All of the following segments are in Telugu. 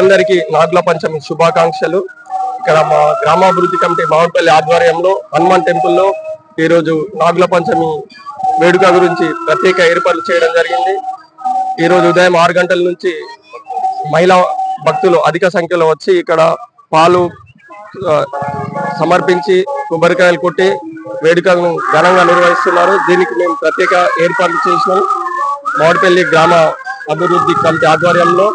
అందరికీ నాగుల పంచమి శుభాకాంక్షలు. ఇక్కడ మా గ్రామాభివృద్ధి కమిటీ మామిడిపల్లి ఆధ్వర్యంలో హనుమాన్ టెంపుల్లో ఈరోజు నాగుల పంచమి వేడుక గురించి ప్రత్యేక ఏర్పాట్లు చేయడం జరిగింది. ఈరోజు ఉదయం 6 గంటల నుంచి మహిళా భక్తులు అధిక సంఖ్యలో వచ్చి ఇక్కడ పాలు సమర్పించి కొబ్బరికాయలు కొట్టి వేడుకలను ఘనంగా నిర్వహిస్తున్నారు. దీనికి మేము ప్రత్యేక ఏర్పాట్లు చేసినాం. మామిడిపల్లి గ్రామ అభివృద్ధి కమిటీ ఆధ్వర్యంలో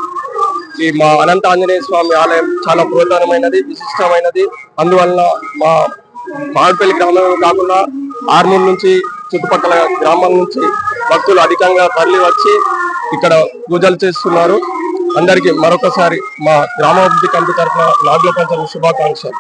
ఈ మా అనంత ఆంజనేయ స్వామి ఆలయం చాలా పురాతనమైనది, విశిష్టమైనది. అందువలన మా మామిడిపల్లి గ్రామమే కాకుండా ఆర్మూర్ నుంచి చుట్టుపక్కల గ్రామాల నుంచి భక్తులు అధికంగా తరలి వచ్చి ఇక్కడ పూజలు చేస్తున్నారు. అందరికీ మరొకసారి మా గ్రామాభివృద్ధి కమిటీ తరఫున నాగుల పంచమి శుభాకాంక్షలు.